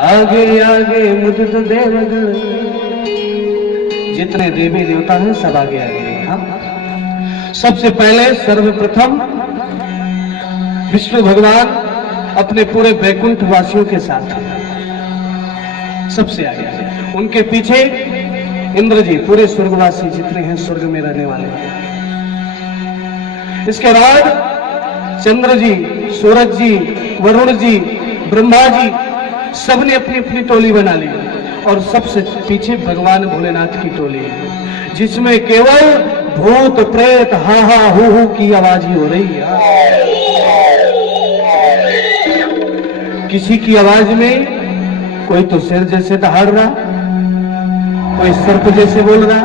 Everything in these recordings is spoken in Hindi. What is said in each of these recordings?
आगे आगे मुदित देवगण, जितने देवी देवता हैं सब आगे आगे। हाँ, सबसे पहले सर्वप्रथम विष्णु भगवान अपने पूरे वैकुंठ वासियों के साथ सबसे आगे, उनके पीछे इंद्र जी, पूरे स्वर्गवासी जितने हैं स्वर्ग में रहने वाले। इसके बाद चंद्र जी, सूरज जी, वरुण जी, ब्रह्मा जी, सबने अपनी अपनी टोली बना ली और सबसे पीछे भगवान भोलेनाथ की टोली, जिसमें केवल भूत प्रेत हा हा हू की आवाज ही हो रही है। किसी की आवाज में कोई तो शेर जैसे दहाड़ रहा, कोई सर्प जैसे बोल रहा,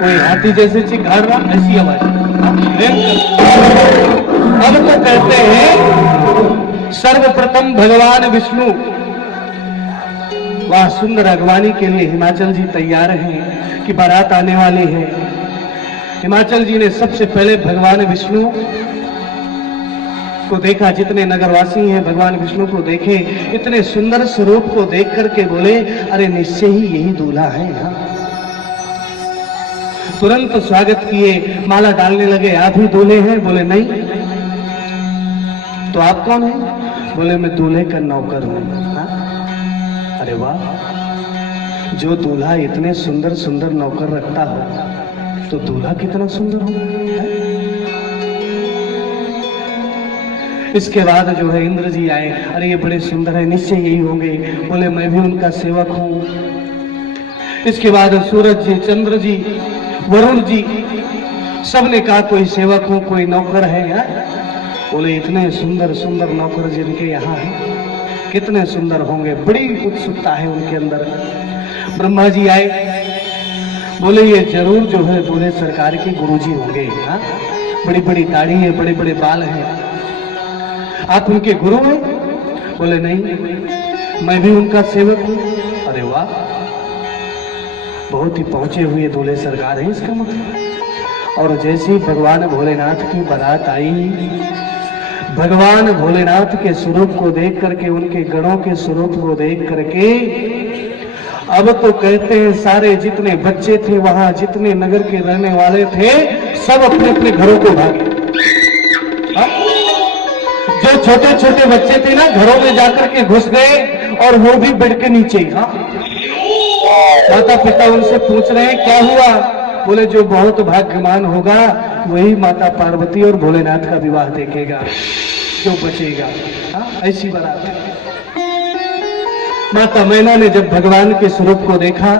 कोई हाथी जैसे चिघाड़ रहा, ऐसी आवाज। अब तो कहते हैं सर्वप्रथम भगवान विष्णु वह सुंदर अगवानी के लिए हिमाचल जी तैयार हैं कि बारात आने वाली है। हिमाचल जी ने सबसे पहले भगवान विष्णु को देखा, जितने नगरवासी हैं भगवान विष्णु को देखे, इतने सुंदर स्वरूप को देख करके बोले अरे निश्चय ही यही दूल्हा है। यहाँ तुरंत स्वागत किए, माला डालने लगे, आप ही दूल्हे हैं? बोले नहीं। तो आप कौन हैं? बोले मैं दूल्हे का नौकर हूं। अरे वाह, जो दूल्हा इतने सुंदर सुंदर नौकर रखता हो तो दूल्हा कितना सुंदर होगा। इसके बाद जो है इंद्र जी आए, अरे ये बड़े सुंदर है, निश्चय यही होंगे। बोले मैं भी उनका सेवक हूं। इसके बाद सूरज जी, चंद्र जी, वरुण जी, सबने कहा कोई सेवक हूं, कोई नौकर है। यार बोले इतने सुंदर सुंदर नौकर जिनके यहाँ है, कितने सुंदर होंगे, बड़ी उत्सुकता है उनके अंदर। ब्रह्मा जी आए, बोले ये जरूर जो है दूल्हे सरकार के गुरुजी होंगे। हाँ, बड़ी बड़ी दाढ़ी है, बड़े बड़े बाल हैं, आप उनके गुरु हैं? बोले नहीं, मैं भी उनका सेवक हूं। अरे वाह, बहुत ही पहुंचे हुए दूल्हे सरकार हैं इसका मतलब। और जैसे ही भगवान भोलेनाथ की बारात आई, भगवान भोलेनाथ के स्वरूप को देख करके, उनके गणों के स्वरूप को देख करके, अब तो कहते हैं सारे जितने बच्चे थे वहां, जितने नगर के रहने वाले थे, सब अपने अपने घरों को भागे। जो छोटे छोटे बच्चे थे ना, घरों में जाकर के घुस गए, और वो भी बेड के नीचे। हाँ, माता पिता उनसे पूछ रहे हैं क्या हुआ? बोले जो बहुत भाग्यवान होगा वही माता पार्वती और भोलेनाथ का विवाह देखेगा, जो बचेगा। हाँ, ऐसी बात है। माता मैना ने जब भगवान के स्वरूप को देखा,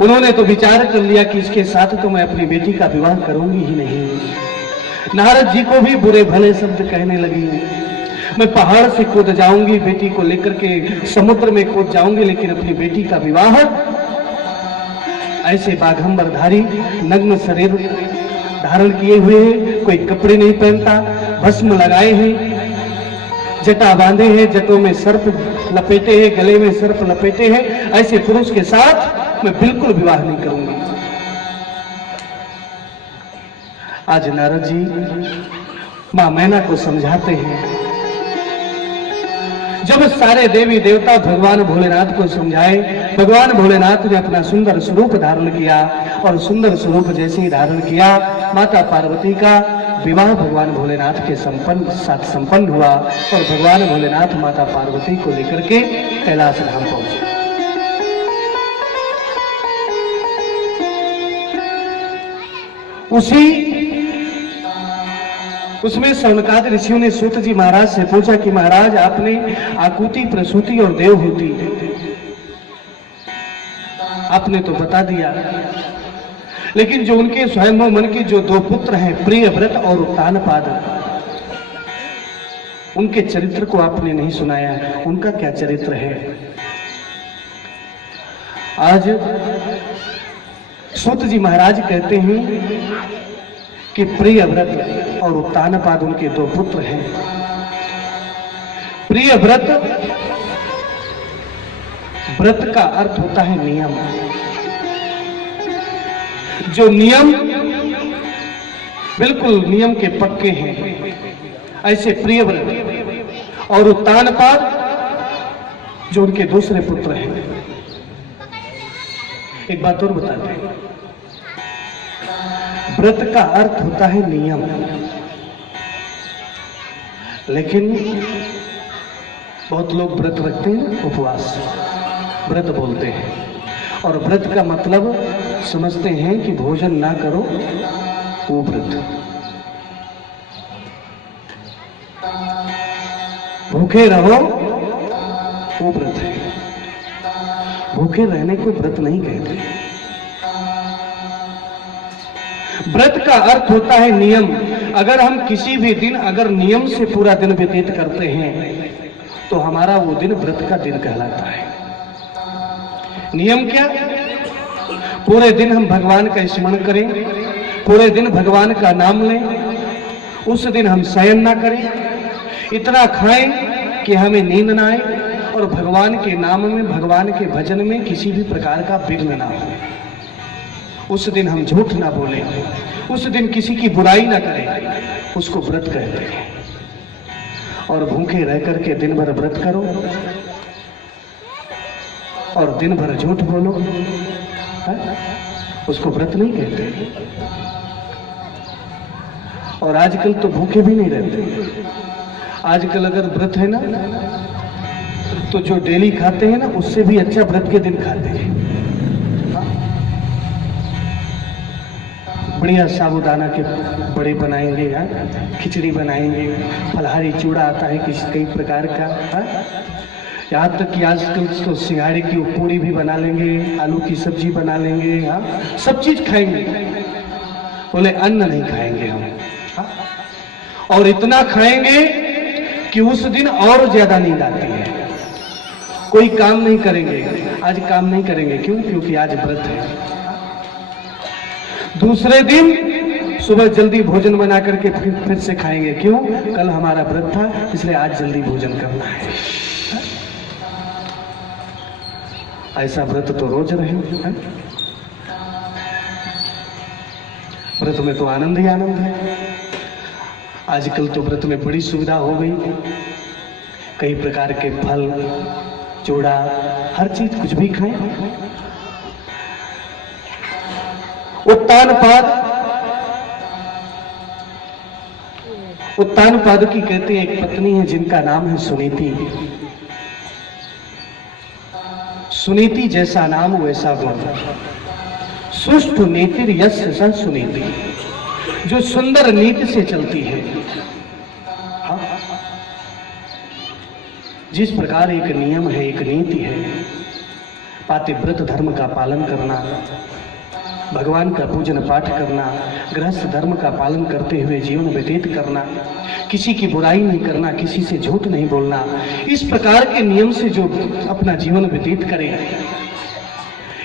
उन्होंने तो विचार कर लिया कि इसके साथ तो मैं अपनी बेटी का विवाह करूंगी ही नहीं। नारद जी को भी बुरे भले शब्द कहने लगी, मैं पहाड़ से कूद जाऊंगी, बेटी को लेकर के समुद्र में कूद जाऊंगी, लेकिन अपनी बेटी का विवाह। ऐसे बाघंबरधारी नग्न शरीर धारण किए हुए हैं, कोई कपड़े नहीं पहनता, भस्म लगाए हैं, जटा बांधे हैं, जटों में सर्प लपेटे हैं, गले में सर्प लपेटे हैं, ऐसे पुरुष के साथ मैं बिल्कुल विवाह नहीं करूंगी। आज नारद जी मां मैना को समझाते हैं। जब सारे देवी देवता भगवान भोलेनाथ को समझाए, भगवान भोलेनाथ ने अपना सुंदर स्वरूप धारण किया, और सुंदर स्वरूप जैसे ही धारण किया, माता पार्वती का विवाह भगवान भोलेनाथ के साथ संपन्न हुआ, और भगवान भोलेनाथ माता पार्वती को लेकर के कैलाश धाम पहुंचे। उसमें सौनकादि ऋषियों ने सूत जी महाराज से पूछा कि महाराज आपने आकुति, प्रसूति और देवहूति आपने तो बता दिया, लेकिन जो उनके स्वयं मन के जो दो पुत्र हैं, प्रियव्रत और उत्तानपाद, उनके चरित्र को आपने नहीं सुनाया। उनका क्या चरित्र है? आज सूत जी महाराज कहते हैं कि प्रियव्रत और उत्तानपाद उनके दो पुत्र हैं। प्रियव्रत, व्रत का अर्थ होता है नियम, जो नियम बिल्कुल नियम के पक्के हैं, ऐसे प्रियव्रत। और उत्तानपाद जो उनके दूसरे पुत्र हैं। एक बात और बताते हैं, व्रत का अर्थ होता है नियम, लेकिन बहुत लोग व्रत रखते हैं, उपवास व्रत बोलते हैं, और व्रत का मतलब समझते हैं कि भोजन ना करो वो व्रत। भूखे रहो वो व्रत है। भूखे रहने को व्रत नहीं कहते। व्रत का अर्थ होता है नियम। अगर हम किसी भी दिन अगर नियम से पूरा दिन व्यतीत करते हैं तो हमारा वो दिन व्रत का दिन कहलाता है। नियम क्या? पूरे दिन हम भगवान का स्मरण करें, पूरे दिन भगवान का नाम लें, उस दिन हम शयन ना करें, इतना खाएं कि हमें नींद ना आए, और भगवान के नाम में, भगवान के भजन में किसी भी प्रकार का विघ्न ना हो। उस दिन हम झूठ ना बोलें, उस दिन किसी की बुराई ना करें, उसको व्रत कहते हैं। और भूखे रह करके दिन भर व्रत करो और दिन भर झूठ बोलो, उसको व्रत नहीं कहते। और आजकल तो भूखे भी नहीं रहते। आजकल अगर व्रत है ना, तो जो डेली खाते हैं ना, उससे भी अच्छा व्रत के दिन खाते हैं। बढ़िया साबूदाना के बड़े बनाएंगे, खिचड़ी बनाएंगे, फलहारी चूड़ा आता है कई प्रकार का, यहाँ तक कि आजकल तो सिंघाड़े की पूड़ी भी बना लेंगे, आलू की सब्जी बना लेंगे, सब चीज खाएंगे। बोले अन्न नहीं खाएंगे हम, और इतना खाएंगे कि उस दिन और ज्यादा नींद आती है। कोई काम नहीं करेंगे, आज काम नहीं करेंगे। क्यों? क्योंकि आज व्रत है। दूसरे दिन सुबह जल्दी भोजन बना करके फिर से खाएंगे। क्यों? कल हमारा व्रत था, इसलिए आज जल्दी भोजन करना है। ऐसा व्रत तो रोज रहे। व्रत में तो आनंद ही आनंद है। आजकल तो व्रत में बड़ी सुविधा हो गई, कई प्रकार के फल, चूड़ा, हर चीज कुछ भी खाएं। उत्तानपाद की कहते हैं एक पत्नी है जिनका नाम है सुनीति। सुनीति जैसा नाम वैसा गुण, सुष्ठु नीतिर यस्य स सुनीति, जो सुंदर नीति से चलती है। हाँ? जिस प्रकार एक नियम है, एक नीति है, पातिव्रत धर्म का पालन करना, भगवान का पूजन पाठ करना, गृहस्थ धर्म का पालन करते हुए जीवन व्यतीत करना, किसी की बुराई नहीं करना, किसी से झूठ नहीं बोलना, इस प्रकार के नियम से जो अपना जीवन व्यतीत करे,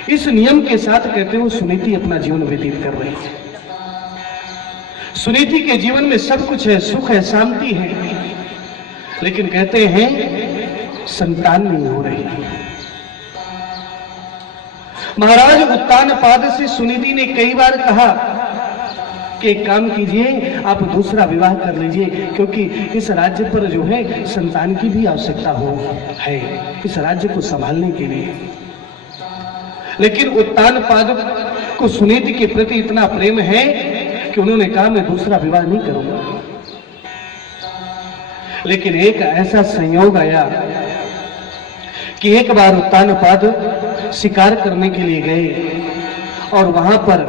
इस नियम के साथ कहते हो सुनीति अपना जीवन व्यतीत कर रही है। सुनीति के जीवन में सब कुछ है, सुख है, शांति है, लेकिन कहते हैं संतान नहीं हो रही। महाराज उत्तानपाद से सुनीति ने कई बार कहा कि एक काम कीजिए, आप दूसरा विवाह कर लीजिए, क्योंकि इस राज्य पर जो है संतान की भी आवश्यकता है, इस राज्य को संभालने के लिए। लेकिन उत्तानपाद को सुनीति के प्रति इतना प्रेम है कि उन्होंने कहा मैं दूसरा विवाह नहीं करूंगा। लेकिन एक ऐसा संयोग आया कि एक बार उत्तानपाद शिकार करने के लिए गए और वहां पर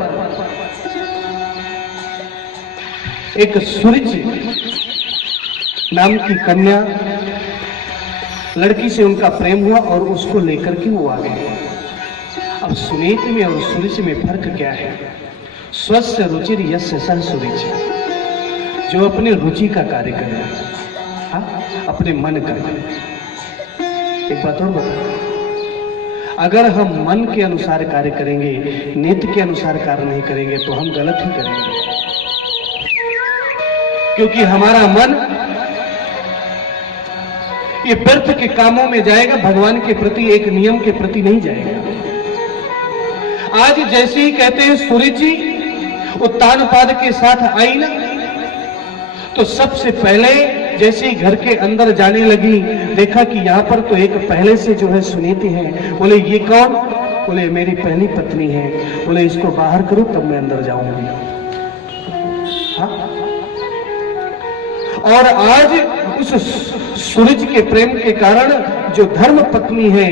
एक सूरज नाम की कन्या लड़की से उनका प्रेम हुआ और उसको लेकर के वो आ गए। अब सुनीति में और सूरज में फर्क क्या है? स्वस्य रुचिर यस्य सह सूरज, जो अपने रुचि का कार्य करे, अपने मन का। एक बात और बता, अगर हम मन के अनुसार कार्य करेंगे, नीति के अनुसार कार्य नहीं करेंगे, तो हम गलत ही करेंगे, क्योंकि हमारा मन ये व्यर्थ के कामों में जाएगा, भगवान के प्रति, एक नियम के प्रति नहीं जाएगा। आज जैसे ही कहते हैं सूरज जी उत्तानपाद के साथ आई ना, तो सबसे पहले जैसे ही घर के अंदर जाने लगी, देखा कि यहाँ पर तो एक पहले से जो है सुनीति है। बोले ये कौन? बोले मेरी पहली पत्नी है। बोले इसको बाहर करो तब मैं अंदर जाऊंगी। हाँ? और आज उस सूरज के प्रेम के कारण जो धर्म पत्नी है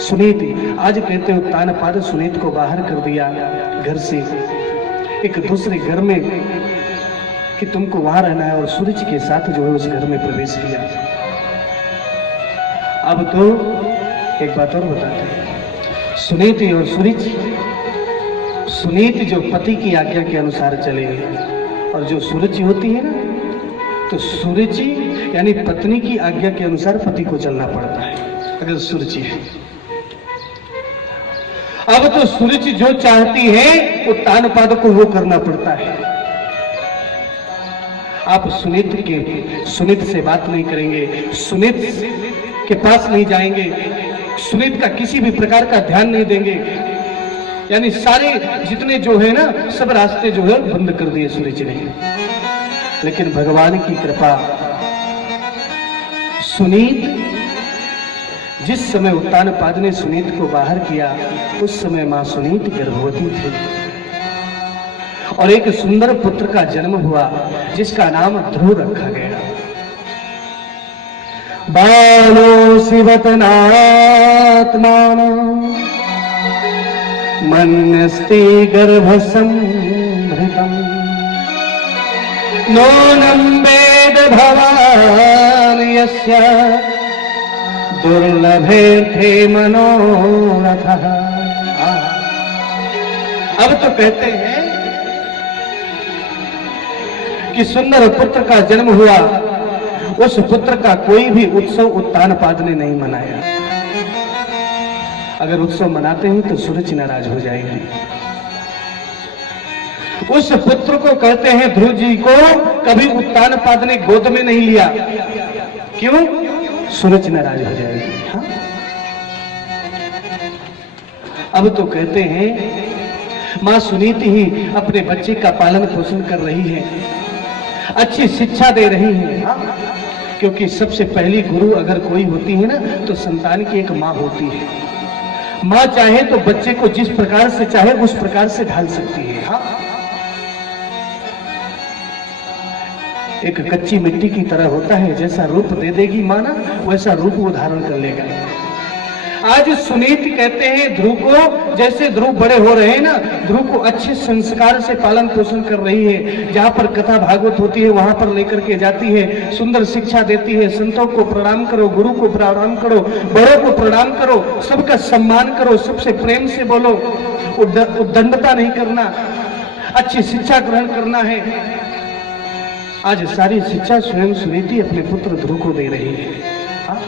सुनीति, आज कहते हो तानपाद सुनीत को बाहर कर दिया घर से, एक दूसरे घर में कि तुमको वहां रहना है, और सूरज के साथ जो है उस घर में प्रवेश किया। अब तो एक बात और बताते हैं, सुनीति और सूरज, सुनीत जो पति की आज्ञा के अनुसार चलेगी, और जो सूरज होती है ना, तो सूरज यानी पत्नी की आज्ञा के अनुसार पति को चलना पड़ता है अगर सूरज है। अब तो सूरज जो चाहती है वो तानपाद को वो करना पड़ता है। आप सुनीत से बात नहीं करेंगे, सुनीत के पास नहीं जाएंगे, सुनीत का किसी भी प्रकार का ध्यान नहीं देंगे, यानी सारे जितने जो है ना सब रास्ते जो है बंद कर दिए सूरज ने। लेकिन भगवान की कृपा, सुनीत जिस समय उत्तानपाद ने सुनीत को बाहर किया उस समय मां सुनीत गर्भवती थी, और एक सुंदर पुत्र का जन्म हुआ जिसका नाम ध्रुव रखा गया। बालो शिवतनात्मान मन्यस्ते गर्भसंभृतम् नूनं वेद भवान् यस्य दुर्लभेऽर्थे मनोरथः। अब तो कहते हैं कि सुंदर पुत्र का जन्म हुआ, उस पुत्र का कोई भी उत्सव उत्तानपाद ने नहीं मनाया। अगर उत्सव मनाते हैं तो सूरज नाराज हो जाएगी। उस पुत्र को कहते हैं ध्रुव जी को कभी उत्तानपाद ने गोद में नहीं लिया, क्यों? सूरज नाराज हो जाएगी। हाँ? अब तो कहते हैं मां सुनीति ही अपने बच्चे का पालन पोषण कर रही है, अच्छी शिक्षा दे रही है। हाँ? क्योंकि सबसे पहली गुरु अगर कोई होती है ना तो संतान की एक मां होती है। मां चाहे तो बच्चे को जिस प्रकार से चाहे उस प्रकार से ढाल सकती है। हाँ? एक कच्ची मिट्टी की तरह होता है, जैसा रूप दे देगी मां ना वैसा रूप वो धारण कर लेगा। आज सुनीत कहते हैं ध्रुव को, जैसे ध्रुव बड़े हो रहे हैं ना, ध्रुव को अच्छे संस्कार से पालन पोषण कर रही है। जहां पर कथा भागवत होती है वहां पर लेकर के जाती है, सुंदर शिक्षा देती है। संतों को प्रणाम करो, गुरु को प्रणाम करो, बड़ों को प्रणाम करो, सबका सम्मान करो, सबसे प्रेम से बोलो, उद्दंडता नहीं करना, अच्छी शिक्षा ग्रहण करना है। आज सारी शिक्षा स्वयं सुनीति अपने पुत्र ध्रुव को दे रही है। हाँ?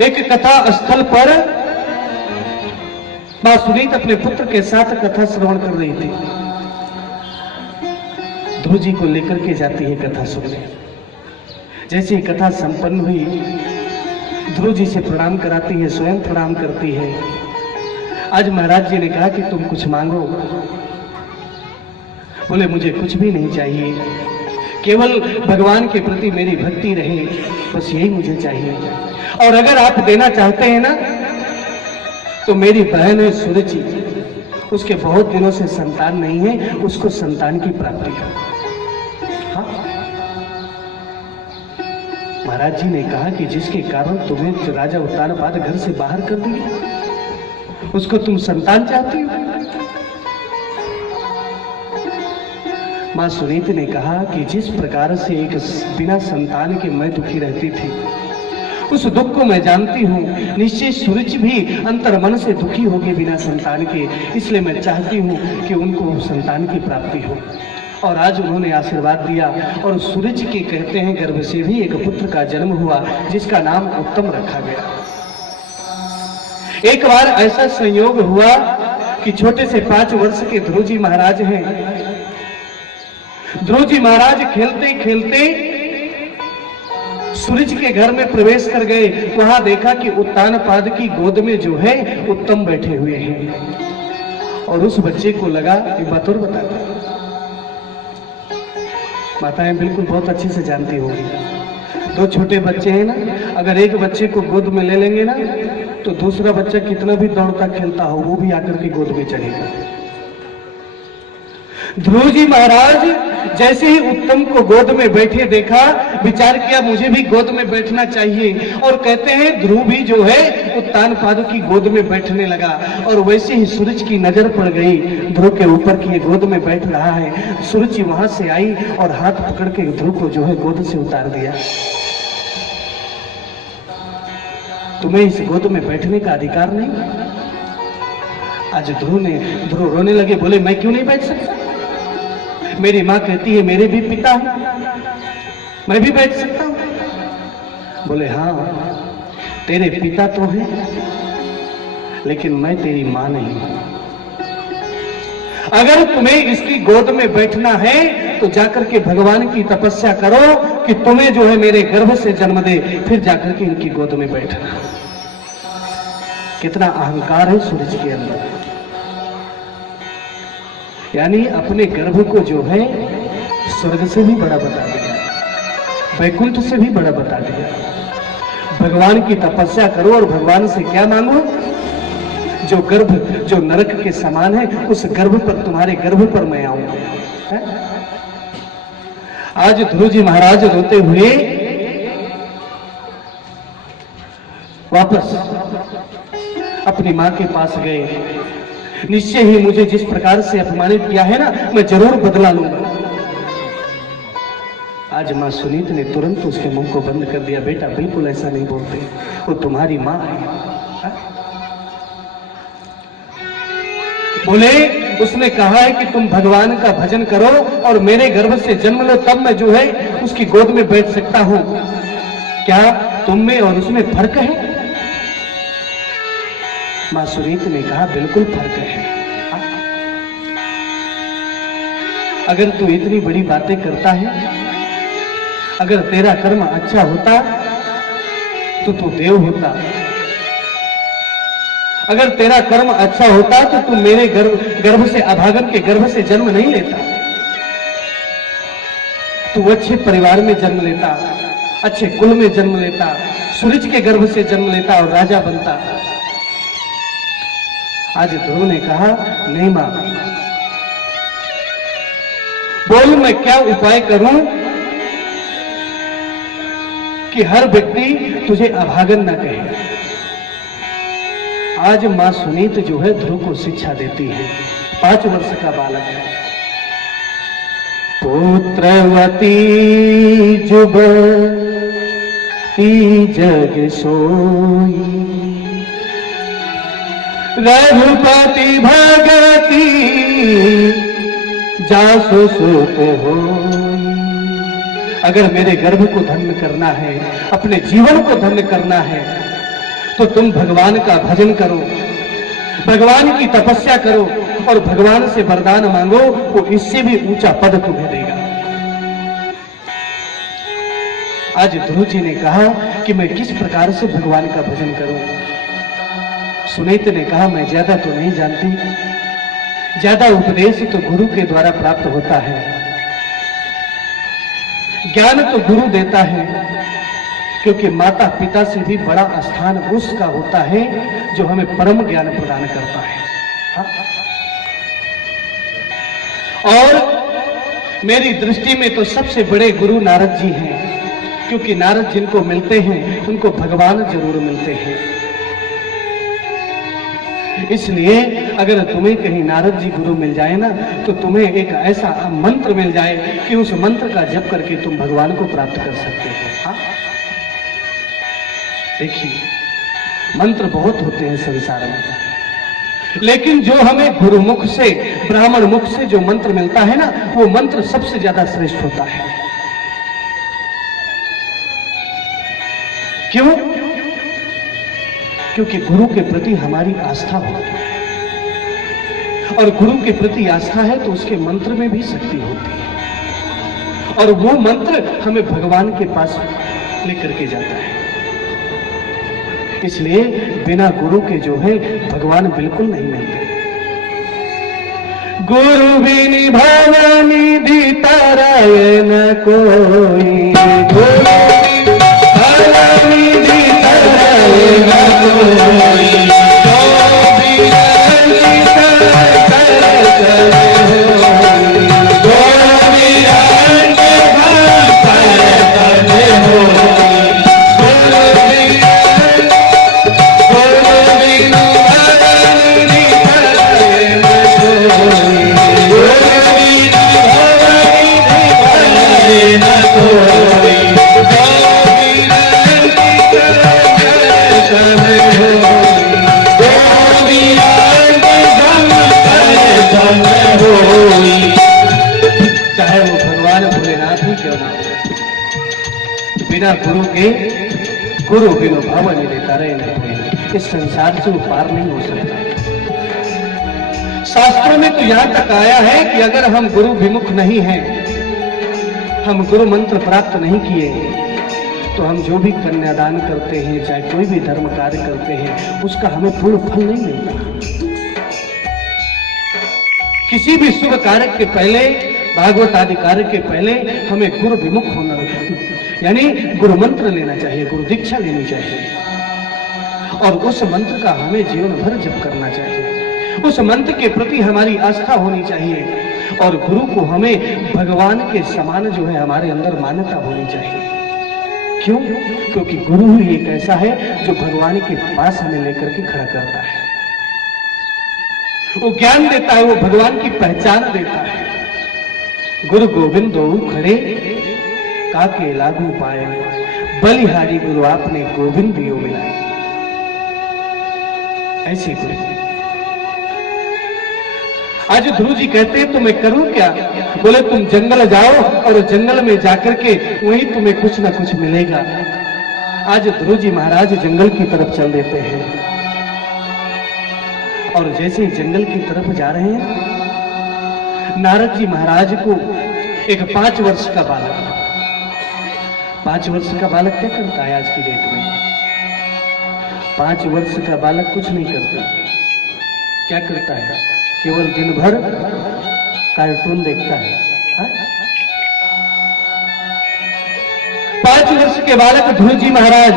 एक कथा स्थल पर मां सुनीत अपने पुत्र के साथ कथा श्रवण कर रही थी। ध्रुव जी को लेकर के जाती है कथा सुनने। जैसे ही कथा संपन्न हुई, ध्रुव जी से प्रणाम कराती है, स्वयं प्रणाम करती है। आज महाराज जी ने कहा कि तुम कुछ मांगो। बोले मुझे कुछ भी नहीं चाहिए, केवल भगवान के प्रति मेरी भक्ति रहे, बस यही मुझे चाहिए। और अगर आप देना चाहते हैं ना तो मेरी बहन है सूरज, उसके बहुत दिनों से संतान नहीं है, उसको संतान की प्राप्ति हो। हाँ? महाराज जी ने कहा कि जिसके कारण तुम्हें राजा उत्तानपाद घर से बाहर कर दिया, उसको तुम संतान चाहती हो। मां सुनीति ने कहा कि जिस प्रकार से एक बिना संतान के मैं दुखी रहती थी, उस दुख को मैं जानती हूँ। निश्चय सूरज भी अंतर मन से दुखी होगी बिना संतान के, इसलिए मैं चाहती हूँ कि उनको संतान की प्राप्ति हो। और आज उन्होंने आशीर्वाद दिया, और सूरज के कहते हैं गर्भ से भी एक पुत्र का जन्म हुआ जिसका नाम उत्तम रखा गया। एक बार ऐसा संयोग हुआ कि छोटे से 5 वर्ष के ध्रुव जी महाराज हैं। ध्रुव जी महाराज खेलते खेलते सूरज के घर में प्रवेश कर गए। वहां देखा कि उत्तानपाद की गोद में जो है उत्तम बैठे हुए हैं, और उस बच्चे को लगा, एक बात और बताता, माताएं बिल्कुल बहुत अच्छे से जानती होंगी। दो छोटे बच्चे हैं ना, अगर एक बच्चे को गोद में ले लेंगे ना तो दूसरा बच्चा कितना भी दौड़ता खेलता हो वो भी आकर के गोद में चढ़ेगा। ध्रुव जी महाराज जैसे ही उत्तम को गोद में बैठे देखा, विचार किया मुझे भी गोद में बैठना चाहिए, और कहते हैं ध्रुव भी जो है उत्तानपाद की गोद में बैठने लगा। और वैसे ही सूरज की नजर पड़ गई ध्रुव के ऊपर की ये गोद में बैठ रहा है। सूरज जी वहां से आई और हाथ पकड़ के ध्रुव को जो है गोद से उतार दिया। तुम्हें इस गोद में बैठने का अधिकार नहीं। आज ध्रुव रोने लगे, बोले मैं क्यों नहीं बैठ सकता? मेरी माँ कहती है मेरे भी पिता हैं, मैं भी बैठ सकता हूं। बोले हाँ तेरे पिता तो हैं, लेकिन मैं तेरी माँ नहीं हूं। अगर तुम्हें इसकी गोद में बैठना है तो जाकर के भगवान की तपस्या करो कि तुम्हें जो है मेरे गर्भ से जन्म दे, फिर जाकर के इनकी गोद में बैठना। कितना अहंकार है सूरज के अंदर। यानी अपने गर्भ को जो है स्वर्ग से भी बड़ा बता दिया, वैकुंठ से भी बड़ा बता दिया। भगवान की तपस्या करो और भगवान से क्या मांगो? जो गर्भ जो नरक के समान है उस गर्भ पर, तुम्हारे गर्भ पर मैं आऊंगा। आज ध्रुव जी महाराज रोते हुए वापस अपनी मां के पास गए। निश्चय ही मुझे जिस प्रकार से अपमानित किया है ना, मैं जरूर बदला लूंगा। आज मां सुनीत ने तुरंत उसके मुंह को बंद कर दिया। बेटा बिल्कुल ऐसा नहीं बोलते, वो तुम्हारी मां है। बोले उसने कहा है कि तुम भगवान का भजन करो और मेरे गर्भ से जन्म लो, तब मैं जो है उसकी गोद में बैठ सकता हूं। क्या तुम में और उसमें फर्क है? मां सुनीत ने कहा बिल्कुल फर्क है। अगर तू इतनी बड़ी बातें करता है, अगर तेरा कर्म अच्छा होता तो तू देव होता, अगर तेरा कर्म अच्छा होता तो तू मेरे गर्भ से, अभागन के गर्भ से जन्म नहीं लेता। तू अच्छे परिवार में जन्म लेता, अच्छे कुल में जन्म लेता, सूरज के गर्भ से जन्म लेता और राजा बनता। आज ध्रुव ने कहा नहीं मां, बोल मैं क्या उपाय करूं कि हर व्यक्ति तुझे अभागन न कहे। आज मां सुनीत जो है ध्रुव को शिक्षा देती है। 5 वर्ष का बालक है। पुत्रवती जुबती जग सोई, रघुपति भगति जासु सुत हो। अगर मेरे गर्भ को धन्य करना है, अपने जीवन को धन्य करना है, तो तुम भगवान का भजन करो, भगवान की तपस्या करो और भगवान से वरदान मांगो, वो इससे भी ऊंचा पद तुम्हें देगा। आज ध्रुव जी ने कहा कि मैं किस प्रकार से भगवान का भजन करूं। सुनीत ने कहा मैं ज्यादा तो नहीं जानती, ज्यादा उपदेश तो गुरु के द्वारा प्राप्त होता है, ज्ञान तो गुरु देता है, क्योंकि माता पिता से भी बड़ा स्थान उसका होता है जो हमें परम ज्ञान प्रदान करता है। हाँ? और मेरी दृष्टि में तो सबसे बड़े गुरु नारद जी हैं, क्योंकि नारद जिनको मिलते हैं उनको भगवान जरूर मिलते हैं। इसलिए अगर तुम्हें कहीं नारद जी गुरु मिल जाए ना, तो तुम्हें एक ऐसा मंत्र मिल जाए कि उस मंत्र का जप करके तुम भगवान को प्राप्त कर सकते हो। हाँ? देखिए मंत्र बहुत होते हैं संसार में, लेकिन जो हमें गुरुमुख से, ब्राह्मण मुख से जो मंत्र मिलता है ना, वो मंत्र सबसे ज्यादा श्रेष्ठ होता है। क्यों? क्योंकि गुरु के प्रति हमारी आस्था होती है, और गुरु के प्रति आस्था है तो उसके मंत्र में भी शक्ति होती है, और वो मंत्र हमें भगवान के पास लेकर के जाता है। इसलिए बिना गुरु के जो है भगवान बिल्कुल नहीं मिलते। गुरु बिन भवनिधि तरय न कोई, गुरु बिन भवनिधि तरय न कोई, जो बिरंगी तर चले होई, जो बिरंगी तर चले होई, गुरु बिन भवनिधि तरय न कोई, गुरु बिन भवनिधि तरय न कोई, जो बिरंगी तर चले होई, जो बिरंगी तर चले होई। चाहे वो भगवान भोलेनाथ ही क्यों ना हो, बिना गुरु के गुरु बिनु भवनिधि तरय न कोई, इस संसार से वो पार नहीं हो सकता। शास्त्रों में तो यहां तक आया है कि अगर हम गुरु विमुख नहीं हैं, हम गुरु मंत्र प्राप्त नहीं किए, तो हम जो भी कन्यादान करते हैं, चाहे कोई भी धर्म कार्य करते हैं, उसका हमें पूर्ण फल नहीं मिलता। किसी भी शुभ कार्य के पहले, भागवत आदि कार्य के पहले हमें गुरु विमुख होना चाहिए, यानी गुरु मंत्र लेना चाहिए, गुरु दीक्षा लेनी चाहिए, और उस मंत्र का हमें जीवन भर जप करना चाहिए। उस मंत्र के प्रति हमारी आस्था होनी चाहिए, और गुरु को हमें भगवान के समान जो है हमारे अंदर मान्यता होनी चाहिए। क्यों? क्योंकि गुरु ही एक ऐसा है जो भगवान के पास हमें लेकर के खड़ा करता है, वो ज्ञान देता है, वो भगवान की पहचान देता है। गुरु गोविंदो खड़े काके लागू पाए, बलिहारी गुरु आपने गोविंद दियो मिलाए। ऐसे गुरु। आज ध्रुव जी कहते हैं तो मैं करूं क्या? बोले तुम जंगल जाओ और जंगल में जाकर के वहीं तुम्हें कुछ ना कुछ मिलेगा। आज ध्रुव जी महाराज जंगल की तरफ चल देते हैं, और जैसे ही जंगल की तरफ जा रहे हैं, नारद जी महाराज को एक 5 वर्ष का बालक, 5 वर्ष का बालक क्या करता है आज की डेट में? 5 वर्ष का बालक कुछ नहीं करता। क्या करता है? केवल दिन भर कार्टून देखता है। 5 वर्ष के बालक ध्रुव जी महाराज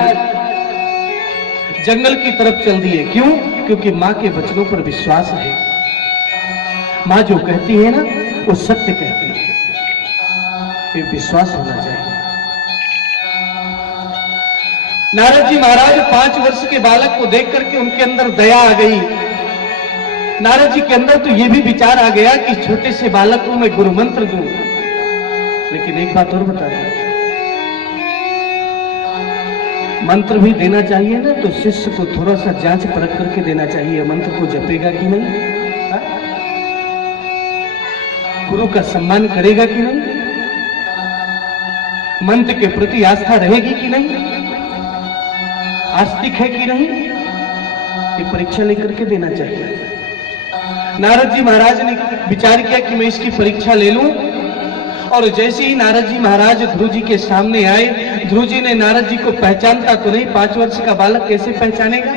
जंगल की तरफ चल दिए। क्यों? क्योंकि मां के वचनों पर विश्वास है। मां जो कहती है ना, वो सत्य कहती है, ये विश्वास होना चाहिए। नारद जी महाराज 5 वर्ष के बालक को देख करके उनके अंदर दया आ गई। नारद जी के अंदर तो ये भी विचार आ गया कि छोटे से बालक को मैं गुरु मंत्र दूं। लेकिन एक बात और बता दूं, मंत्र भी देना चाहिए ना, तो शिष्य को थोड़ा सा जांच परख करके देना चाहिए, मंत्र को जपेगा कि नहीं, गुरु का सम्मान करेगा कि नहीं, मंत्र के प्रति आस्था रहेगी कि नहीं, आस्तिक है कि नहीं, ये परीक्षा लेकर के देना चाहिए। नारद जी महाराज ने विचार किया कि मैं इसकी परीक्षा ले लूं, और जैसे ही नारद जी महाराज ध्रुव जी के सामने आए, ध्रुव जी ने नारद जी को पहचानता तो नहीं, 5 वर्ष का बालक कैसे पहचानेगा?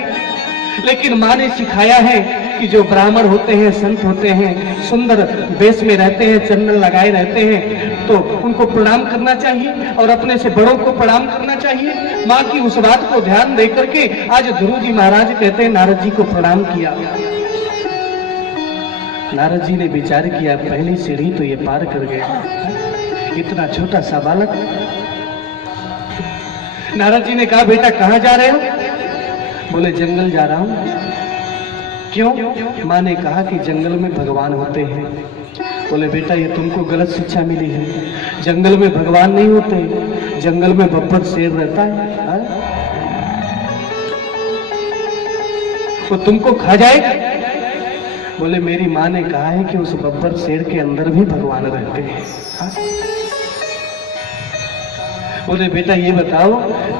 लेकिन मां ने सिखाया है कि जो ब्राह्मण होते हैं, संत होते हैं, सुंदर वेश में रहते हैं, चंदन लगाए रहते हैं, तो उनको प्रणाम करना चाहिए और अपने से बड़ों को प्रणाम करना चाहिए। मां की उस बात को ध्यान दे करके आज ध्रुव जी महाराज कहते हैं नारद जी को प्रणाम किया। नारद जी ने विचार किया, पहली सीढ़ी तो ये पार कर गया, इतना छोटा सा बालक। नारद जी ने कहा, बेटा कहां जा रहे हो? बोले जंगल जा रहा हूं। क्यों? मां ने कहा कि जंगल में भगवान होते हैं। बोले बेटा ये तुमको गलत शिक्षा मिली है, जंगल में भगवान नहीं होते, जंगल में बब्बर शेर रहता है, वो तुमको खा जाएगा। बोले मेरी मां ने कहा है कि उस बब्बर शेर के अंदर भी भगवान रहते हैं। बोले बेटा ये बताओ,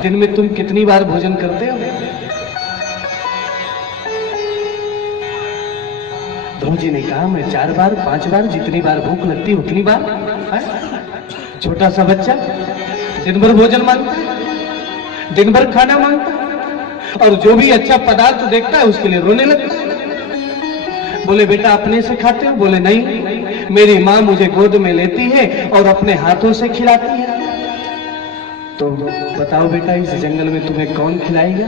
दिन में तुम कितनी बार भोजन करते हो? ध्रुव जी ने कहा मैं 4 बार 5 बार, जितनी बार भूख लगती उतनी बार। छोटा सा बच्चा दिन भर भोजन मांगता है, दिन भर खाना मांगता है, और जो भी अच्छा पदार्थ देखता है उसके लिए रोने लगता है। बोले बेटा अपने से खाते हो? बोले नहीं, मेरी माँ मुझे गोद में लेती है और अपने हाथों से खिलाती है। तो बताओ बेटा इस जंगल में तुम्हें कौन खिलाएगा?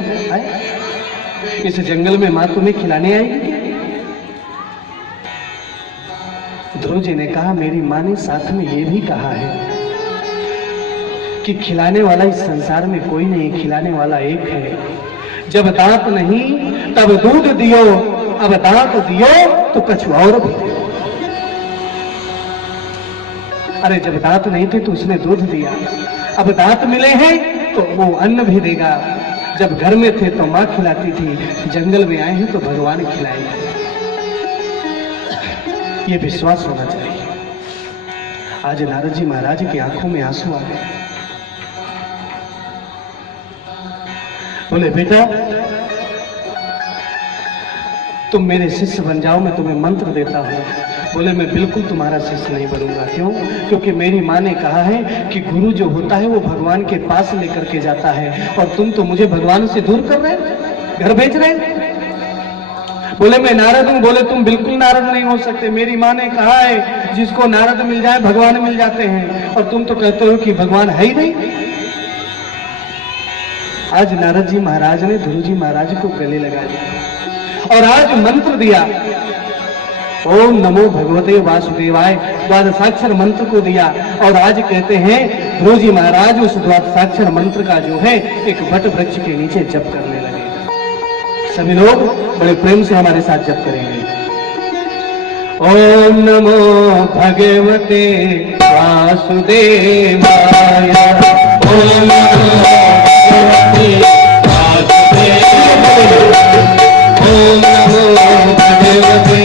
इस जंगल में माँ तुम्हें खिलाने आएगी? ध्रुव जी ने कहा मेरी माँ ने साथ में ये भी कहा है कि खिलाने वाला इस संसार में कोई नहीं, खिलाने वाला एक है। जब दांत नहीं तब दूध दियो, अब दांत दियो तो कछु और भी दियो। अरे जब दांत नहीं थे तो उसने दूध दिया, अब दांत मिले हैं तो वो अन्न भी देगा। जब घर में थे तो माँ खिलाती थी, जंगल में आए हैं तो भगवान खिलाएगा। ये विश्वास होना चाहिए। आज नारद जी महाराज की आंखों में आंसू आ गए। बोले बेटा तुम मेरे शिष्य बन जाओ, मैं तुम्हें मंत्र देता हूं। बोले मैं बिल्कुल तुम्हारा शिष्य नहीं बनूंगा। क्यों? क्योंकि मेरी माँ ने कहा है कि गुरु जो होता है वो भगवान के पास लेकर के जाता है, और तुम तो मुझे भगवान से दूर कर रहे हो, घर भेज रहे हो। बोले मैं नारद हूं। बोले तुम बिल्कुल नारद नहीं हो सकते। मेरी माँ ने कहा है जिसको नारद मिल जाए भगवान मिल जाते हैं, और तुम तो कहते हो कि भगवान है ही नहीं। आज नारद जी महाराज ने ध्रुव जी महाराज को गले लगा दिया और आज मंत्र दिया, ओम नमो भगवते वासुदेवाय, द्वादशाक्षर मंत्र को दिया। और आज कहते हैं ध्रुव जी महाराज उस द्वादशाक्षर मंत्र का जो है एक वट वृक्ष के नीचे जप करने लगे। सभी लोग बड़े प्रेम से हमारे साथ जप करेंगे। ओम नमो भगवते वासुदेवाय, ओम नमो भगवते वासुदेवाय, ओम नमो भगवते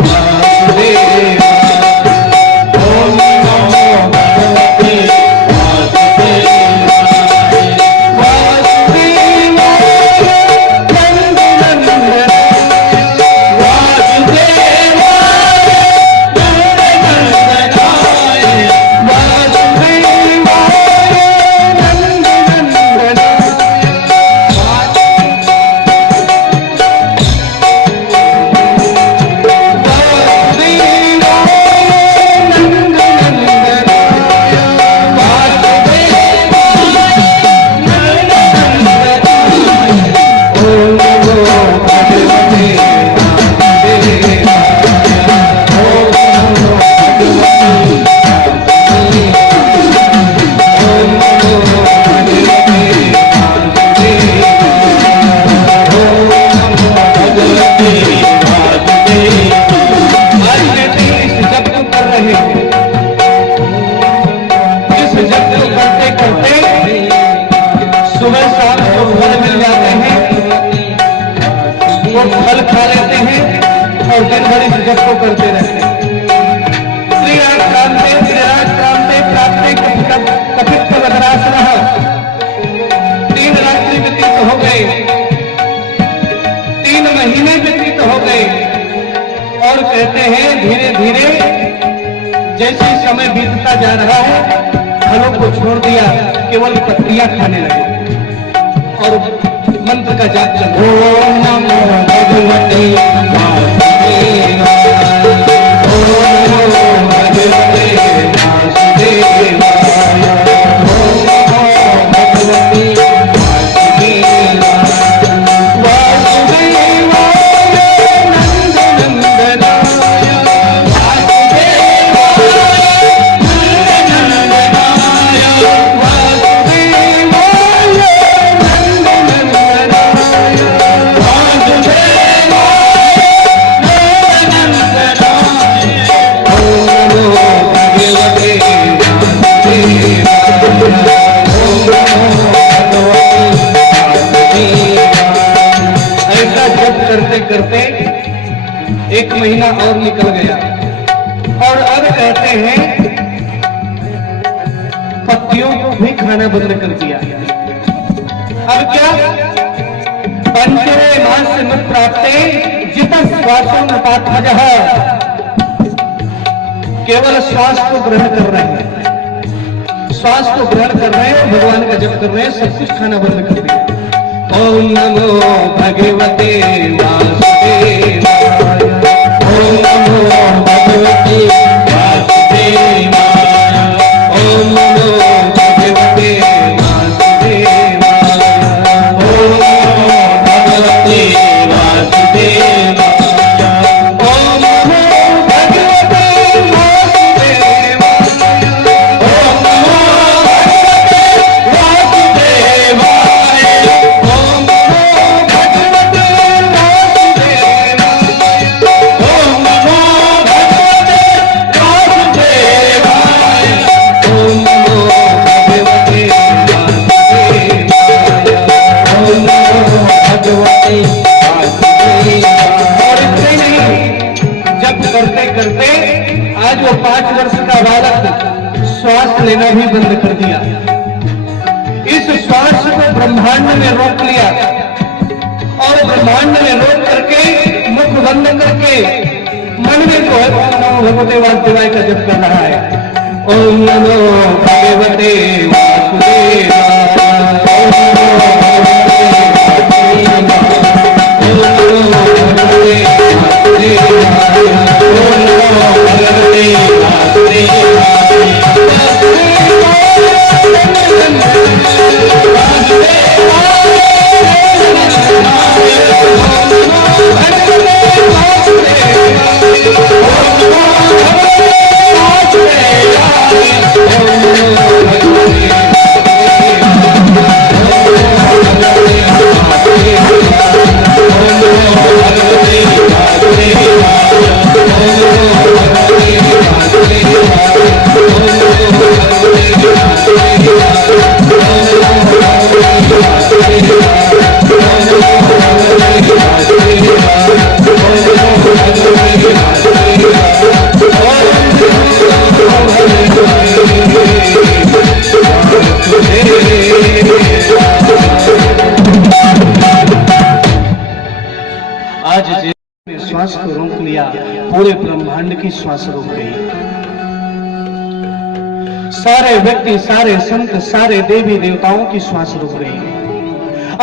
वासुदेवाय, ओम नमो भगवते जप को करते रहते हैं। श्रीराज क्रांते प्राप्ते कपित कलधरासनः। 3 रात्रि व्यतीत हो गए, 3 महीने व्यतीत हो गए, और कहते हैं धीरे धीरे जैसे समय बीतता जा रहा है फलों को छोड़ दिया, केवल पत्तियां खाने लगे और मंत्र का जाप चल रहा। ओम नमो भगवते वासुदेवाय, ओम नमो भगवते वासुदेवाय, ओम नमो भगवते वासुदेवाय, नंदनंदनाय, करते 1 महीना और निकल गया, और अब कहते हैं पत्तियों को भी खाना बंद कर दिया। अब क्या? पंचमे मास न प्राप्ते जित श्वासो न पात्मजः। केवल श्वास को ग्रहण कर रहे हैं, श्वास को ग्रहण कर रहे हैं, भगवान का जप कर रहे हैं, सब कुछ खाना बंद कर दिया। ओम नमो भगवते वासुदेवाय, ओम ब्रह्मांड में रोक लिया और ब्रह्मांड में रोक करके मुख बंद करके मन में जो है ओम नमो भगवते वासुदेवाय का जप कर रहा है। ओम नमो भगवते वासुदेवाय, ओम नमो भगवते वासुदेवाय, ओम नमो भगवते वासुदेवाय। आज जिसने श्वास को रोक लिया, पूरे ब्रह्मांड की श्वास रुक गई। सारे व्यक्ति, सारे संत, सारे देवी देवताओं की श्वास रुक गई।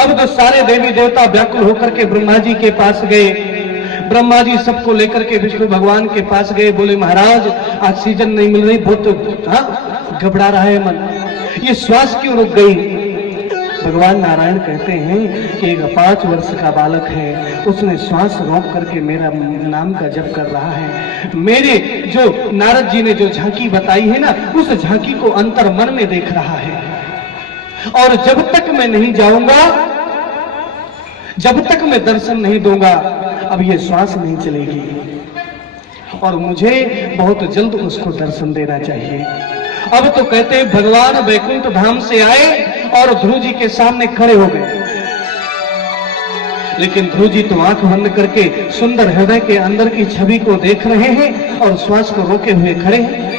अब तो सारे देवी देवता व्याकुल होकर के ब्रह्मा जी के पास गए। ब्रह्मा जी सबको लेकर के विष्णु भगवान के पास गए। बोले महाराज आज सीजन नहीं मिल रही, बहुत घबरा रहा है मन, ये श्वास क्यों रुक गई? भगवान नारायण कहते हैं कि एक 5 वर्ष का बालक है, उसने श्वास रोक करके मेरा नाम का जप कर रहा है। मेरे जो नारद जी ने जो झांकी बताई है ना, उस झांकी को अंतर मन में देख रहा है। और जब तक मैं नहीं जाऊंगा, जब तक मैं दर्शन नहीं दूंगा, अब ये श्वास नहीं चलेगी और मुझे बहुत जल्द उसको दर्शन देना चाहिए। अब तो कहते हैं भगवान वैकुंठ धाम से आए और ध्रुव जी के सामने खड़े हो गए। लेकिन ध्रुव जी तो आंख बंद करके सुंदर हृदय के अंदर की छवि को देख रहे हैं और श्वास को रोके हुए खड़े हैं।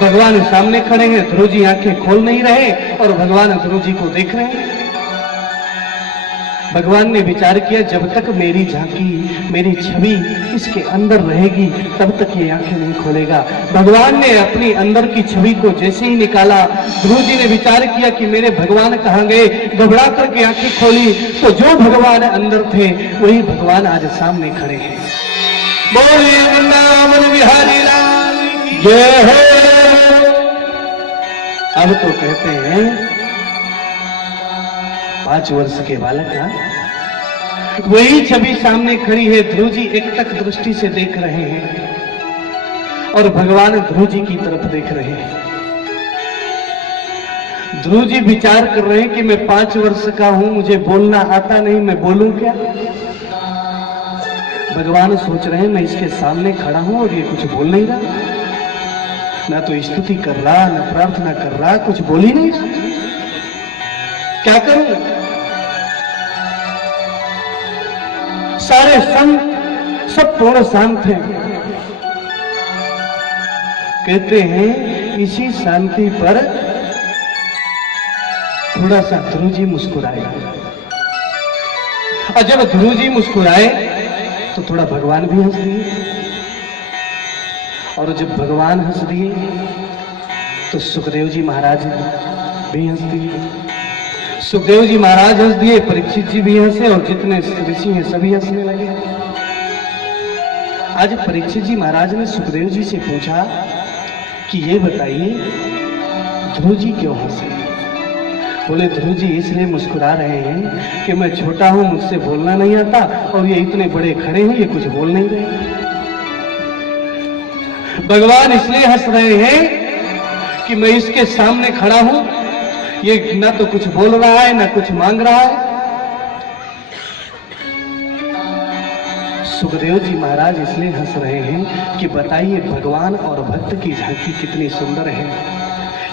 भगवान सामने खड़े हैं, ध्रुव जी आंखें खोल नहीं रहे और भगवान ध्रुव जी को देख रहे हैं। भगवान ने विचार किया जब तक मेरी झांकी, मेरी छवि इसके अंदर रहेगी तब तक ये आंखें नहीं खोलेगा। भगवान ने अपनी अंदर की छवि को जैसे ही निकाला, ध्रुव जी ने विचार किया कि मेरे भगवान कहाँ गए, घबरा करके आंखें खोली तो जो भगवान अंदर थे वही भगवान आज सामने खड़े हैं। बोलिए वृंदावन बिहारी लाल की जय हो। अब तो कहते हैं 5 वर्ष के बालक का वही छवि सामने खड़ी है। ध्रुव जी एकटक दृष्टि से देख रहे हैं और भगवान ध्रुव जी की तरफ देख रहे हैं। ध्रुव जी विचार कर रहे हैं कि मैं 5 वर्ष का हूं, मुझे बोलना आता नहीं, मैं बोलूं क्या? भगवान सोच रहे हैं मैं इसके सामने खड़ा हूं और ये कुछ बोल नहीं रहा, ना तो स्तुति कर रहा, ना प्रार्थना कर रहा, कुछ बोल ही नहीं रहा, क्या करूं? सारे संत सब पूर्ण शांत हैं। कहते हैं इसी शांति पर थोड़ा सा ध्रुव जी मुस्कुराए और जब ध्रुव जी मुस्कुराए तो थोड़ा भगवान भी हंस दिए और जब भगवान हंस दिए तो सुखदेव जी महाराज भी हंस दिए। सुखदेव जी महाराज हंस दिए, परीक्षित जी भी हंसे और जितने ऋषि हैं सभी हंसने लगे। आज परीक्षित जी महाराज ने सुखदेव जी से पूछा कि ये बताइए ध्रुव जी क्यों हंसे? बोले ध्रुव जी इसलिए मुस्कुरा रहे हैं कि मैं छोटा हूं, मुझसे बोलना नहीं आता और ये इतने बड़े खड़े हैं, ये कुछ बोल नहीं रहे। भगवान इसलिए हंस रहे हैं कि मैं इसके सामने खड़ा हूं, ये ना तो कुछ बोल रहा है ना कुछ मांग रहा है। सुखदेव जी महाराज इसलिए हंस रहे हैं कि बताइए भगवान और भक्त की झांकी कितनी सुंदर है।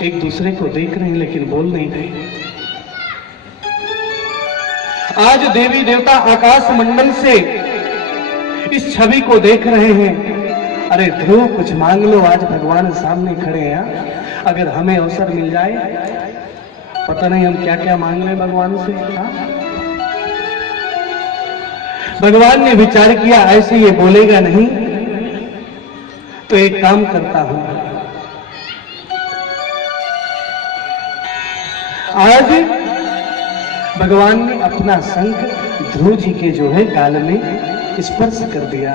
एक दूसरे को देख रहे हैं लेकिन बोल नहीं रहे। आज देवी देवता आकाश मंडल से इस छवि को देख रहे हैं। अरे ध्रुव कुछ मांग लो, आज भगवान सामने खड़े हैं। अगर हमें अवसर मिल जाए पता नहीं हम क्या क्या मांग रहे हैं भगवान से। हाँ? भगवान ने विचार किया ऐसे ये बोलेगा नहीं, तो एक काम करता हूं, आज भगवान ने अपना शंख ध्रुव जी के जो है गाल में स्पर्श कर दिया।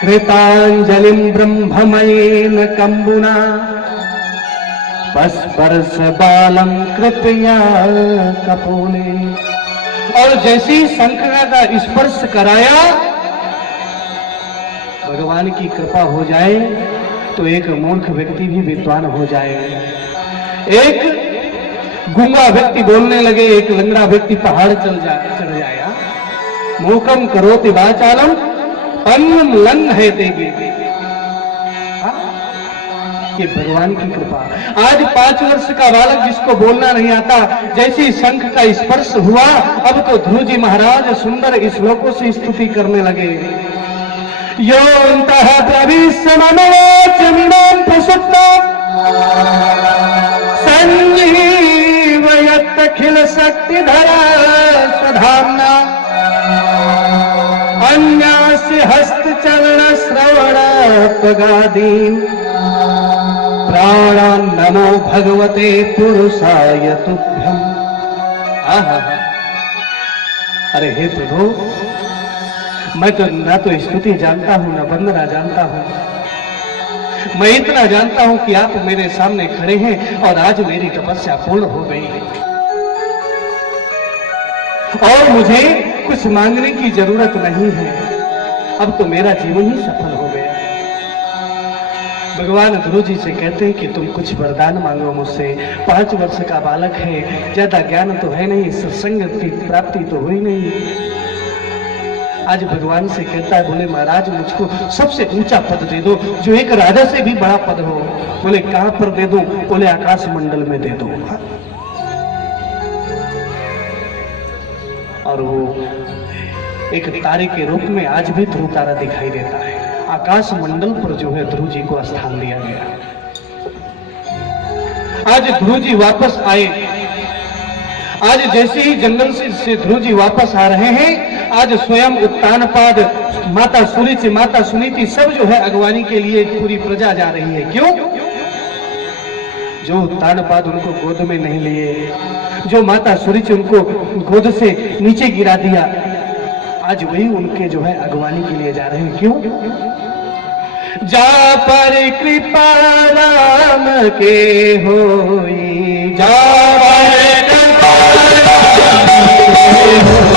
कृतांजलिं ब्रह्ममयेन कंबुना स्पर्श बालम कृपया कपोले। और जैसे ही शंख का स्पर्श कराया, भगवान की कृपा हो जाए तो एक मूर्ख व्यक्ति भी विद्वान हो जाए। एक गूंगा व्यक्ति बोलने लगे, एक लंगड़ा व्यक्ति पहाड़ चढ़ जाएगा। मूकम करोति वाचालम पन्नम लं है देगी। ये भगवान की कृपा। आज 5 वर्ष का बालक जिसको बोलना नहीं आता, जैसे ही शंख का स्पर्श हुआ, अब तो ध्रुव जी महाराज सुंदर श्लोकों से स्तुति करने लगे। यो अंतः प्रविश्य मनोचमिनां प्रसुप्तां संजीवयत् अखिल शक्तिधरा स्वधाम्ना अन्यास्य हस्तचरण श्रवण त्वगादीन् प्राणान् नमो भगवते पुरुषाय तुभ्यम्। अरे हे प्रभु, मैं तो ना तो स्तुति जानता हूं, ना वंदना जानता हूं। मैं इतना जानता हूं कि आप मेरे सामने खड़े हैं और आज मेरी तपस्या पूर्ण हो गई है और मुझे कुछ मांगने की जरूरत नहीं है। अब तो मेरा जीवन ही सफल हो गया। भगवान ध्रुव जी से कहते हैं कि तुम कुछ वरदान मांगो मुझसे। 5 वर्ष का बालक है, ज्यादा ज्ञान तो है नहीं, सत्संग की प्राप्ति तो हुई नहीं। आज भगवान से कहता है, बोले महाराज मुझको सबसे ऊंचा पद दे दो, जो एक राजा से भी बड़ा पद हो। बोले कहां पर दे दूं? बोले आकाश मंडल में दे दो। और वो एक तारे के रूप में आज भी ध्रुव तारा दिखाई देता है। आकाश मंडल पर जो है ध्रुव जी को स्थान दिया गया। आज ध्रुव जी वापस आए। आज जैसे ही जंगल से ध्रुव जी वापस आ रहे हैं, आज स्वयं उत्तानपाद, माता सुरुचि, माता सुनीति सब जो है अगवानी के लिए पूरी प्रजा जा रही है। क्यों? जो उत्तानपाद उनको गोद में नहीं लिए, जो माता सुरुचि उनको गोद से नीचे गिरा दिया, आज वही उनके जो है अगवानी के लिए जा रहे हैं। क्यों? जा पर कृपा राम के होई, जा पर कृपा राम के होई,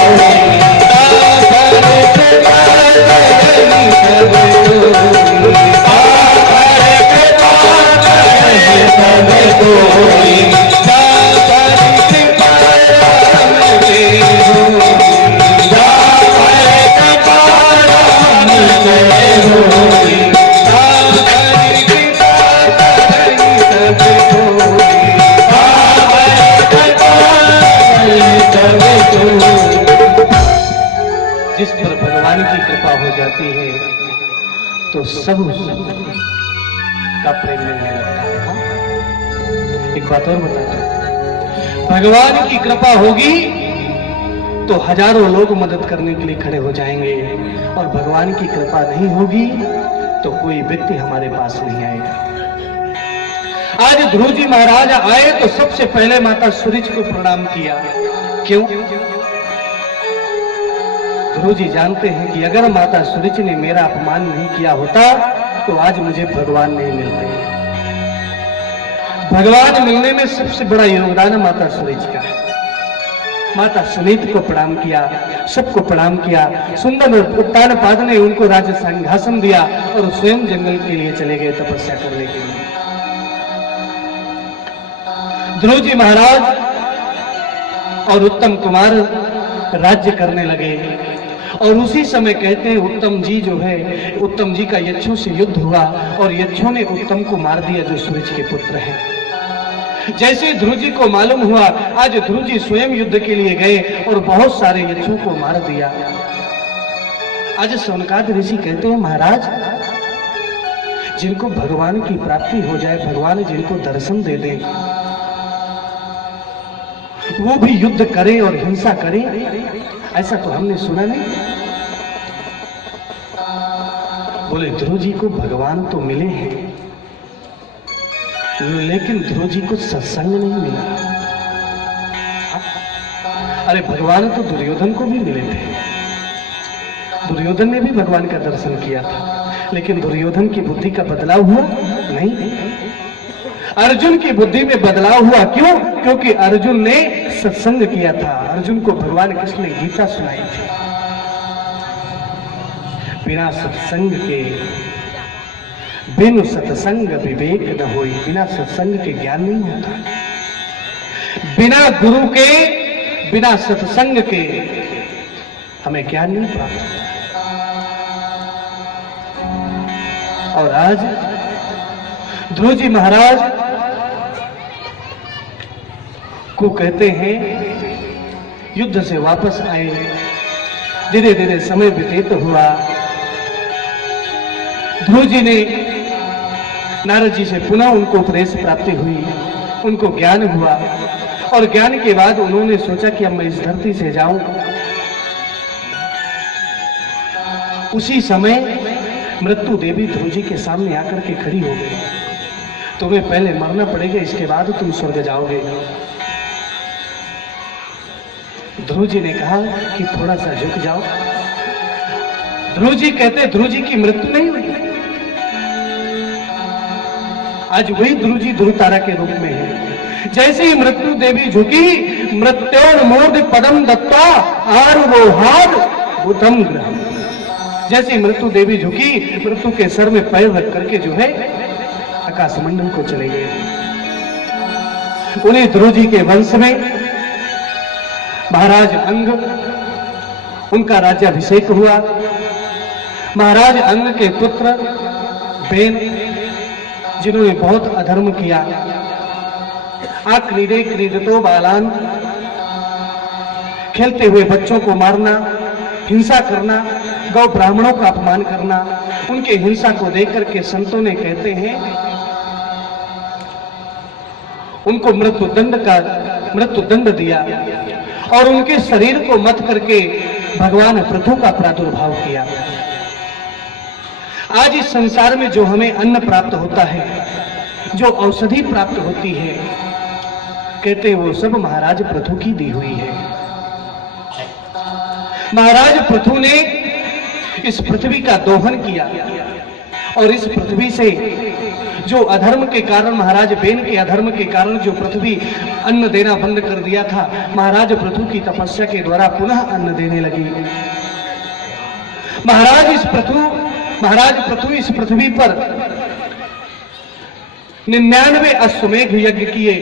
जिस पर भगवान की कृपा हो जाती है तो सब का प्रेम मिलने लगता है। एक बात और बताता हूं, भगवान की कृपा होगी तो हजारों लोग मदद करने के लिए खड़े हो जाएंगे, और भगवान की कृपा नहीं होगी तो कोई व्यक्ति हमारे पास नहीं आएगा। आज ध्रुव जी महाराज आए तो सबसे पहले माता सूरज को प्रणाम किया। क्यों? ध्रुव जी जानते हैं कि अगर माता सूरज ने मेरा अपमान नहीं किया होता तो आज मुझे भगवान नहीं मिलते। भगवान मिलने में सबसे बड़ा योगदान माता सूरज का है। माता सुनीति को प्रणाम किया, सबको प्रणाम किया। सुंदर उत्तानपाद ने उनको राज सिंहासन दिया और स्वयं जंगल के लिए चले गए तपस्या करने के लिए। ध्रुव जी महाराज और उत्तम कुमार राज्य करने लगे, और उसी समय कहते हैं उत्तम जी जो है, उत्तम जी का यक्षों से युद्ध हुआ और यक्षों ने उत्तम को मार दिया जो सूरज के पुत्र हैं। जैसे ध्रुव जी को मालूम हुआ, आज ध्रुव जी स्वयं युद्ध के लिए गए और बहुत सारे यक्षों को मार दिया। आज सौनकाद ऋषि कहते हैं महाराज, जिनको भगवान की प्राप्ति हो जाए, भगवान जिनको दर्शन दे दे, वो भी युद्ध करे और हिंसा करे, ऐसा तो हमने सुना नहीं। बोले ध्रुव जी को भगवान तो मिले हैं, लेकिन ध्रुव जी को सत्संग नहीं मिला। अरे भगवान तो दुर्योधन को भी मिले थे, दुर्योधन ने भी भगवान का दर्शन किया था, लेकिन दुर्योधन की बुद्धि का बदलाव हुआ नहीं। अर्जुन की बुद्धि में बदलाव हुआ, क्यों? क्योंकि अर्जुन ने सत्संग किया था। अर्जुन को भगवान कृष्ण ने गीता सुनाई थी। बिना सत्संग के, बिनु सत्संग विवेक न होई, बिना सत्संग के ज्ञान नहीं होता। बिना गुरु के, बिना सत्संग के हमें ज्ञान नहीं प्राप्त होता। और आज ध्रुव जी महाराज को कहते हैं युद्ध से वापस आए, धीरे धीरे समय व्यतीत हुआ। ध्रुव जी ने नारद जी से पुनः उनको उपदेश प्राप्ति हुई, उनको ज्ञान हुआ, और ज्ञान के बाद उन्होंने सोचा कि अब मैं इस धरती से जाऊं। उसी समय मृत्यु देवी ध्रुव जी के सामने आकर के खड़ी हो गई। तुम्हें पहले मरना पड़ेगा, इसके बाद तुम स्वर्ग जाओगे। ध्रुव जी ने कहा कि थोड़ा सा झुक जाओ। ध्रुव जी कहते ध्रुव जी की मृत्यु नहीं हुई, आज वही ध्रुव जी ध्रुव तारा के रूप में है। जैसे ही मृत्यु देवी झुकी, मृत्योर्मूर्ध पदम दत्ता आरुरोहाद बुद्धम ग्रहम। जैसे मृत्यु देवी झुकी, मृत्यु के सर में पैर रख करके जो है आकाशमंडल को चले गए। उन्हें ध्रुव जी के वंश में महाराज अंग, उनका राज्याभिषेक हुआ। महाराज अंग के पुत्र बेन, जिन्होंने बहुत अधर्म किया, क्रीडे क्रीडतो बालान, खेलते हुए बच्चों को मारना, हिंसा करना, गौ ब्राह्मणों का अपमान करना, उनके हिंसा को देख करके संतों ने कहते हैं उनको मृत्युदंड दिया और उनके शरीर को मत करके भगवान पृथु का प्रादुर्भाव किया। आज इस संसार में जो हमें अन्न प्राप्त होता है, जो औषधि प्राप्त होती है, कहते हैं वो सब महाराज पृथु की दी हुई है। महाराज पृथु ने इस पृथ्वी का दोहन किया और इस पृथ्वी से जो अधर्म के कारण, महाराज बेन के अधर्म के कारण जो पृथ्वी अन्न देना बंद कर दिया था, महाराज पृथु की तपस्या के द्वारा पुनः अन्न देने लगी। महाराज पृथु इस पृथ्वी पर 99 अश्वमेघ यज्ञ किए।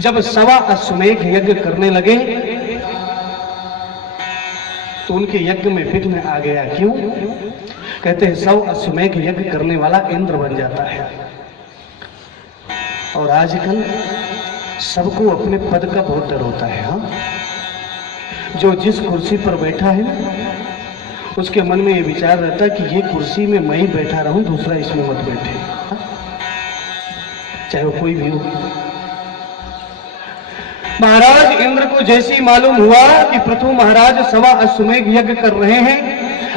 जब 1.25 अश्वमेघ यज्ञ करने लगे तो उनके यज्ञ में विघ्न आ गया। क्यों? कहते हैं 100 अश्वमेघ यज्ञ करने वाला इंद्र बन जाता है। और आजकल सबको अपने पद का बहुत डर होता है। हाँ, जो जिस कुर्सी पर बैठा है उसके मन में ये विचार रहता है कि ये कुर्सी में मैं ही बैठा रहूं, दूसरा इसमें मत बैठे। हाँ? चाहे वो कोई भी हो। महाराज इंद्र को जैसे ही मालूम हुआ कि पृथु महाराज 1.25 अश्वमेघ यज्ञ कर रहे हैं।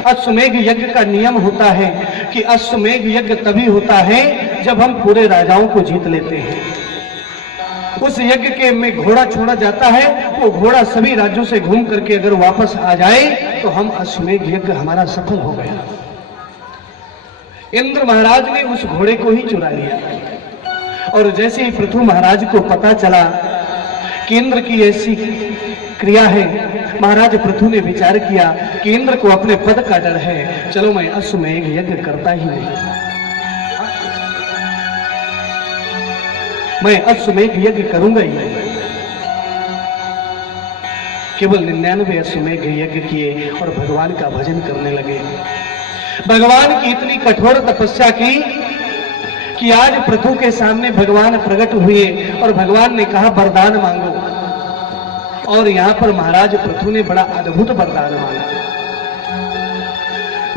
अश्वमेघ यज्ञ का नियम होता है कि अश्वमेघ यज्ञ तभी होता है जब हम पूरे राजाओं को जीत लेते हैं। उस यज्ञ के में घोड़ा छोड़ा जाता है, वो घोड़ा सभी राज्यों से घूम करके अगर वापस आ जाए तो हम अश्वमेघ यज्ञ हमारा सफल हो गया। इंद्र महाराज ने उस घोड़े को ही चुरा लिया। और जैसे ही पृथु महाराज को पता चला कि इंद्र की ऐसी क्रिया है, महाराज पृथु ने विचार किया कि इंद्र को अपने पद का डर है, चलो मैं अश्वमेघ यज्ञ करता ही नहीं, मैं अश्वमेघ यज्ञ करूंगा ही नहीं। केवल 99 अश्वमेघ यज्ञ किए और भगवान का भजन करने लगे। भगवान की इतनी कठोर तपस्या की कि आज पृथु के सामने भगवान प्रकट हुए और भगवान ने कहा वरदान मांगो। और यहां पर महाराज पृथु ने बड़ा अद्भुत वरदान मांगा।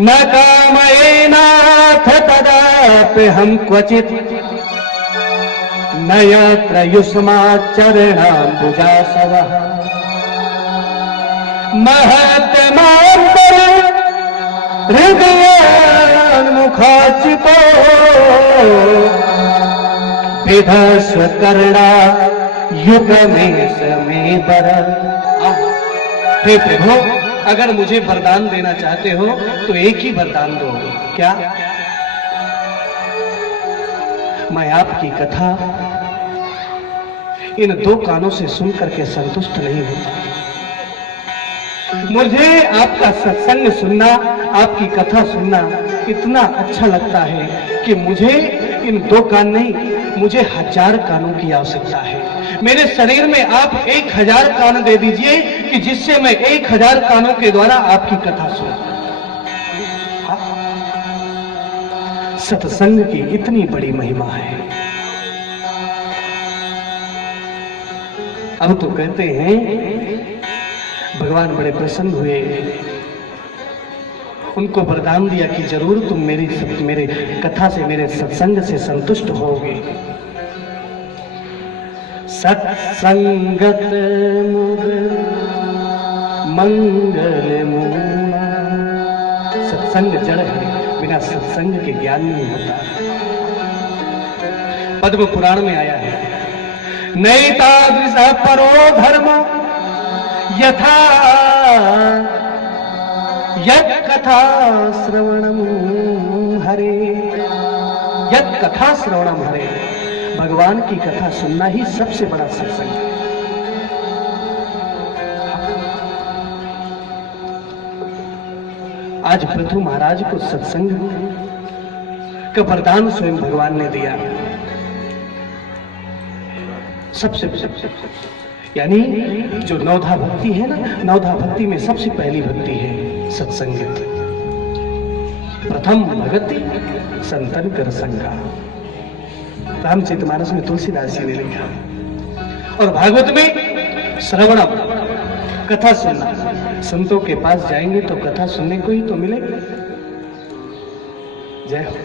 न कामये नाथ तदापि हम क्वचित न यत्र युष्माचरणाम्बुजासवः महत्मान्तर हृदयान्मुखाचितो विधस्व कर्णा युग में समय बर। हे प्रभु, अगर मुझे वरदान देना चाहते हो तो एक ही वरदान दो। क्या? मैं आपकी कथा इन दो कानों से सुन करके संतुष्ट नहीं हूं। मुझे आपका सत्संग सुनना, आपकी कथा सुनना इतना अच्छा लगता है कि मुझे इन दो कान नहीं, मुझे 1000 कानों की आवश्यकता है। मेरे शरीर में आप 1000 कान दे दीजिए कि जिससे मैं 1000 कानों के द्वारा आपकी कथा सुनूं। सत्संग की इतनी बड़ी महिमा है। अब तो कहते हैं भगवान बड़े प्रसन्न हुए, उनको वरदान दिया कि जरूर तुम मेरे कथा से, मेरे सत्संग से संतुष्ट होगे। सत्संगत मुद मंगल मूला। सत्संग जड़ है, बिना सत्संग के ज्ञान नहीं होता। पद्म पुराण में आया है, नैतादृश परो धर्म यथा यत् कथा श्रवणम हरे। यत् कथा श्रवणम हरे, भगवान की कथा सुनना ही सबसे बड़ा सत्संग है। आज पृथु महाराज को सत्संग का वरदान स्वयं भगवान ने दिया। सबसे यानी जो नवधा भक्ति है ना, नवधा भक्ति में सबसे पहली भक्ति है सत्संग। प्रथम भगति संतन कर संगा, रामचरितमानस में तुलसीदास जी ने लिखा। और भागवत में श्रवणम, कथा सुनना। संतों के पास जाएंगे तो कथा सुनने को ही तो मिलेगा। जय हो।